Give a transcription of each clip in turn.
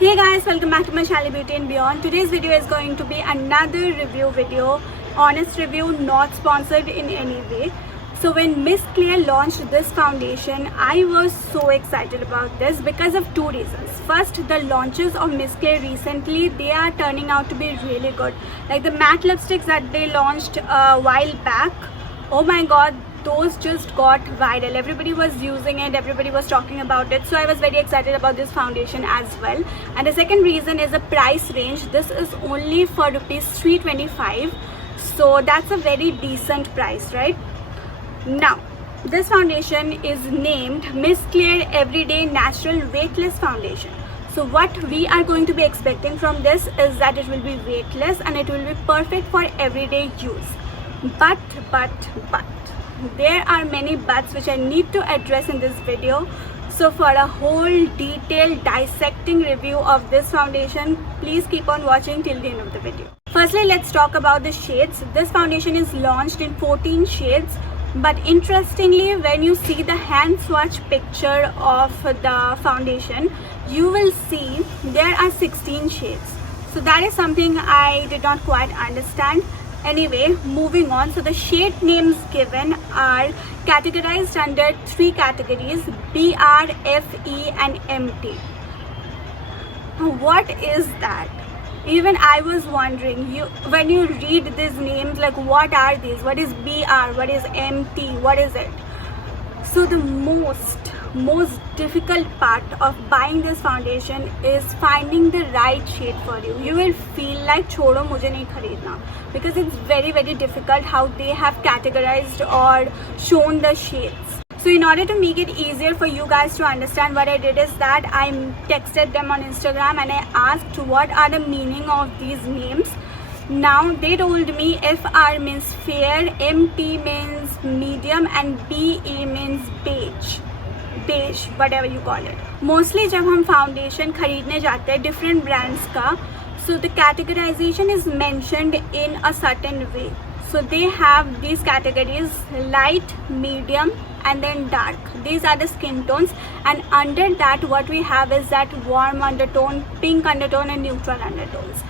Hey guys, welcome back to my channel Beauty and Beyond. Today's video is going to be another review video, honest review, not sponsored in any way. So when Miss Claire launched this foundation, I was so excited about this because of two reasons. First, the launches of Miss Claire recently, they are turning out to be really good. Like the matte lipsticks that they launched a while back, oh my god, those just got viral. Everybody was using it, everybody was talking about it, so I was very excited about this foundation as well. And the second reason is the price range. This is only for rupees 325, so that's a very decent price, right? Now this foundation is named Miss Claire Everyday Natural Weightless Foundation. So what we are going to be expecting from this is that it will be weightless and it will be perfect for everyday use. But there are many buts which I need to address in this video. So for a whole detailed dissecting review of this foundation, please keep on watching till the end of the video. Firstly, let's talk about the shades. This foundation is launched in 14 shades, but interestingly, when you see the hand swatch picture of the foundation, you will see there are 16 shades. So that is something I did not quite understand. Anyway, moving on. So the shade names given are categorized under three categories: BR, FE and MT. What is that? Even I was wondering, when you read these names, like what are these? What is BR? What is MT? What is it? So the most difficult part of buying this foundation is finding the right shade for you. You will feel like छोड़ो मुझे नहीं खरीदना, because it's very difficult how they have categorized or shown the shades. So in order to make it easier for you guys to understand, what I did is that I texted them on Instagram and I asked what are the meaning of these names. Now they told me FR means fair, MT means medium and BE means beige, whatever you call it. Mostly जब हम foundation खरीदने जाते हैं different brands का, so the categorization is mentioned in a certain way. So they have these categories: light, medium and then dark. These are the skin tones, and under that what we have is that warm undertone, pink undertone and neutral undertones.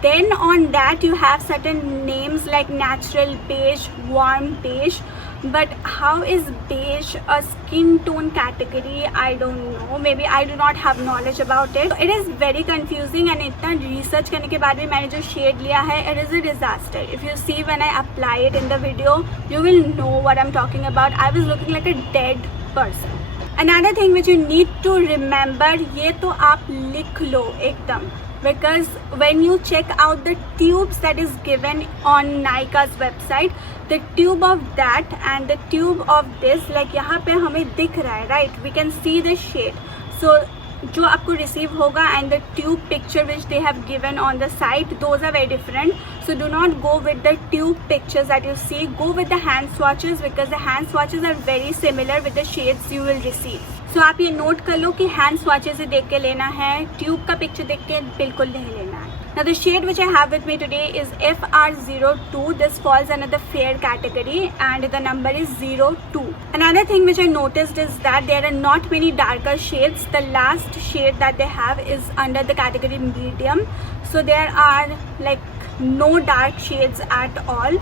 Then on that you have certain names like natural beige, warm beige. But how is beige a skin tone category? I don't know. Maybe I do not have knowledge about it. It is very confusing, and इतना research करने के बाद भी मैंने जो shade लिया है, it is a disaster. If you see when I apply it in the video, you will know what I'm talking about. I was looking like a dead person. Another thing which you need to remember, ये तो आप लिख लो एकदम, because when you check out the tubes that is given on Nykaa's website, the tube of that and the tube of this, like यहाँ पे हमें दिख रहा है, right? We can see the shade. So जो आपको receive होगा and the tube picture which they have given on the site, those are very different. So do not go with the tube pictures that you see. Go with the hand swatches, because the hand swatches are very similar with the shades you will receive. So आप ये note कर लो कि hand swatches से देख के लेना है, tube का picture देख के बिल्कुल नहीं लेना है. Now the shade which I have with me today is FR02. This falls under the fair category and the number is 02. Another thing which I noticed is that there are not many darker shades. The last shade that they have is under the category medium. So there are like no dark shades at all.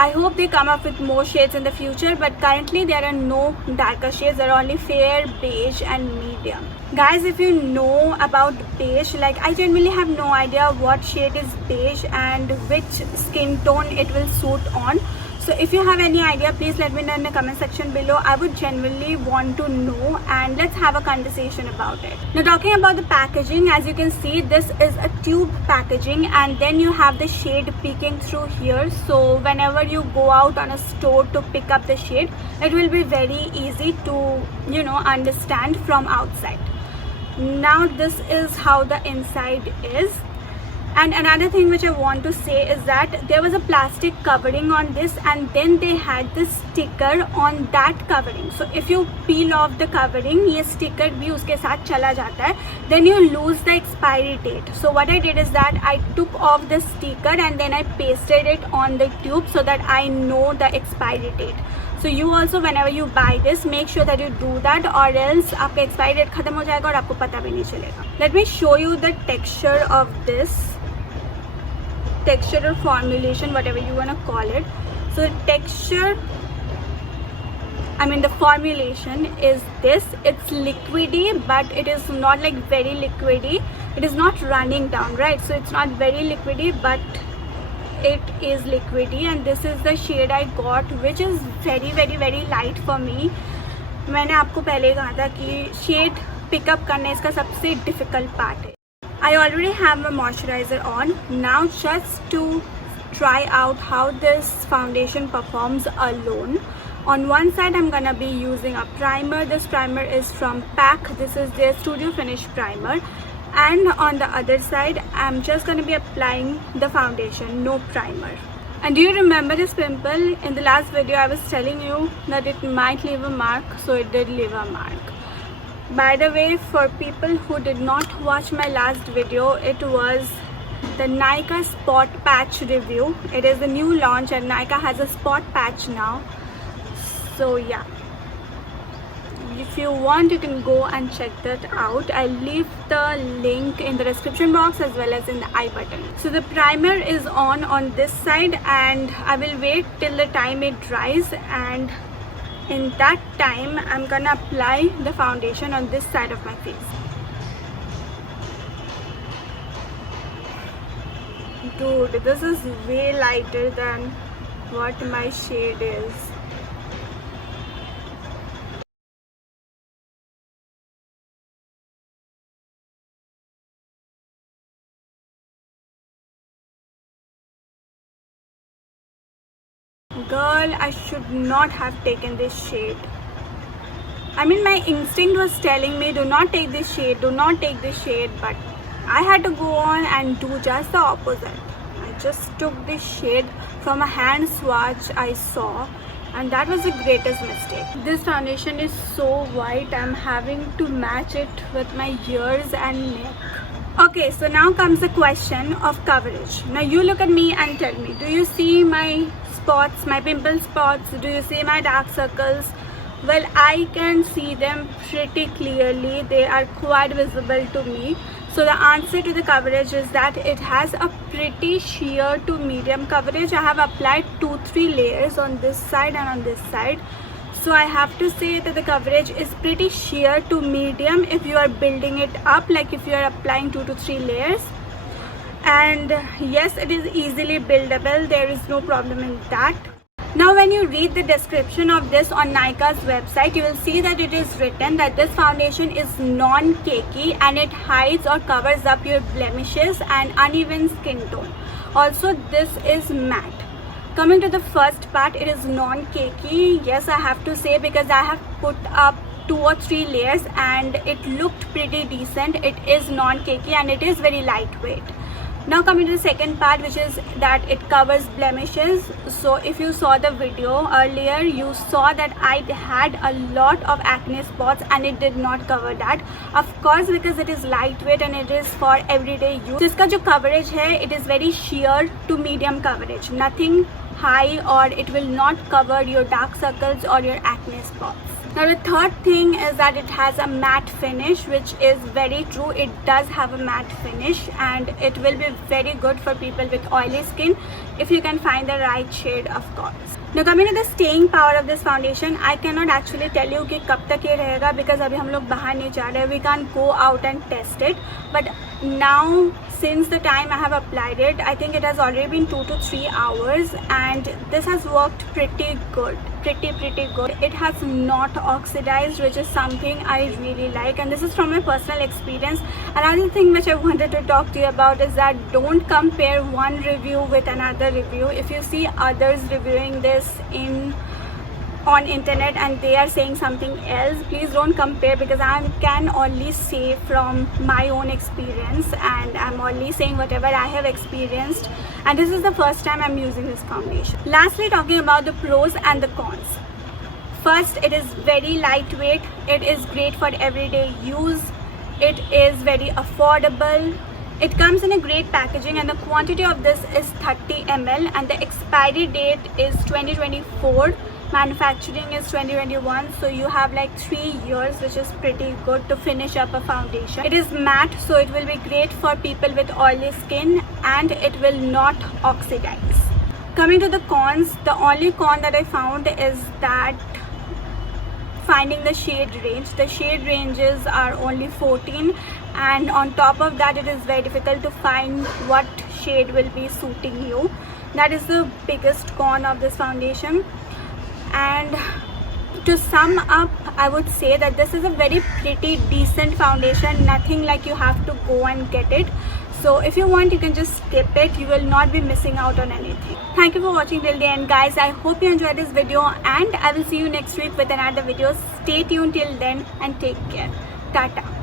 I hope they come up with more shades in the future, but currently there are no darker shades. There are only fair, beige and medium. Guys, if you know about beige, like I genuinely have no idea what shade is beige and which skin tone it will suit on. So if you have any idea, please let me know in the comment section below. I would genuinely want to know, and let's have a conversation about it. Now talking about the packaging, as you can see, this is a tube packaging and then you have the shade peeking through here. So whenever you go out on a store to pick up the shade, it will be very easy to, you know, understand from outside. Now this is how the inside is. And another thing which I want to say is that there was a plastic covering on this, and then they had this sticker on that covering. So if you peel off the covering, ये sticker भी उसके साथ चला जाता है, then you lose the expiry date. So what I did is that I took off the sticker and then I pasted it on the tube so that I know the expiry date. So you also, whenever you buy this, make sure that you do that, or else आपका expiry date खत्म हो जाएगा और आपको पता भी नहीं चलेगा. Let me show you the texture of this, texture or formulation, whatever you wanna call it. So the texture, the formulation is this. It's liquidy, but it is not like very liquidy. It is not running down, right? So it's not very liquidy, but it is liquidy, and this is the shade I got, which is very very very light for me. मैंने आपको पहले कहा था कि shade pickup करना इसका सबसे difficult part है. I already have a moisturizer on. Now just to try out how this foundation performs alone. On one side I'm gonna be using a primer. This primer is from PAC. This is their Studio Finish primer. And on the other side I'm just going to be applying the foundation, no primer. And do you remember this pimple? In the last video I was telling you that it might leave a mark, so it did leave a mark. By the way, for people who did not watch my last video, it was the Nykaa spot patch review. It is a new launch and Nykaa has a spot patch now. So yeah, if you want you can go and check that out. I'll leave the link in the description box as well as in the I button. So the primer is on this side, and I will wait till the time it dries, and in that time I'm gonna apply the foundation on this side of my face. Dude, this is way lighter than what my shade is. Girl, I should not have taken this shade. My instinct was telling me do not take this shade, do not take this shade, but I had to go on and do just the opposite. I just took this shade from a hand swatch I saw, and that was the greatest mistake. This foundation is so white, I'm having to match it with my ears and neck. Okay, so now comes the question of coverage. Now you look at me and tell me, do you see my spots, my pimple spots? Do you see my dark circles? Well, I can see them pretty clearly. They are quite visible to me. So the answer to the coverage is that it has a pretty sheer to medium coverage. I have applied 2-3 layers on this side and on this side. So I have to say that the coverage is pretty sheer to medium if you are building it up, like if you are applying 2 to 3 layers. And yes, it is easily buildable. There is no problem in that. Now when you read the description of this on Nykaa's website, you will see that it is written that this foundation is non-cakey and it hides or covers up your blemishes and uneven skin tone. Also, this is matte. Coming to the first part, it is non-cakey. Yes, I have to say, because I have put up 2 or 3 layers and it looked pretty decent. It is non-cakey and it is very lightweight. Now coming to the second part, which is that it covers blemishes. So if you saw the video earlier, you saw that I had a lot of acne spots and it did not cover that. Of course, because it is lightweight and it is for everyday use. So इसका जो coverage है, it is very sheer to medium coverage. Nothing high, or it will not cover your dark circles or your acne spots. Now the third thing is that it has a matte finish, which is very true. It does have a matte finish and it will be very good for people with oily skin if you can find the right shade, of course. Now coming to the staying power of this foundation, I cannot actually tell you कि कब तक ये रहेगा, because अभी हम लोग बाहर नहीं जा रहे. We can't go out and test it. But now, since the time I have applied it, I think it has already been 2 to 3 hours and this has worked pretty good. Pretty good. It has not oxidized, which is something I really like, and this is from my personal experience. Another thing which I wanted to talk to you about is that don't compare one review with another review. If you see others reviewing this on internet and they are saying something else, please don't compare, because I can only say from my own experience and I'm only saying whatever I have experienced, and this is the first time I'm using this foundation. Lastly, talking about the pros and the cons. First, it is very lightweight. It is great for everyday use. It is very affordable. It comes in a great packaging and the quantity of this is 30 ml and the expiry date is 2024. manufacturing is 2021, so you have like 3 years, which is pretty good to finish up a foundation. It is matte, so it will be great for people with oily skin and it will not oxidize. Coming to the cons, the only con that I found is that finding the shade range. The shade ranges are only 14, and on top of that it is very difficult to find what shade will be suiting you. That is the biggest con of this foundation. And to sum up, I would say that this is a very pretty decent foundation, nothing like you have to go and get it. So if you want, you can just skip it. You will not be missing out on anything. Thank you for watching till the end, guys. I hope you enjoyed this video, and I will see you next week with another video. Stay tuned till then and take care. Tata.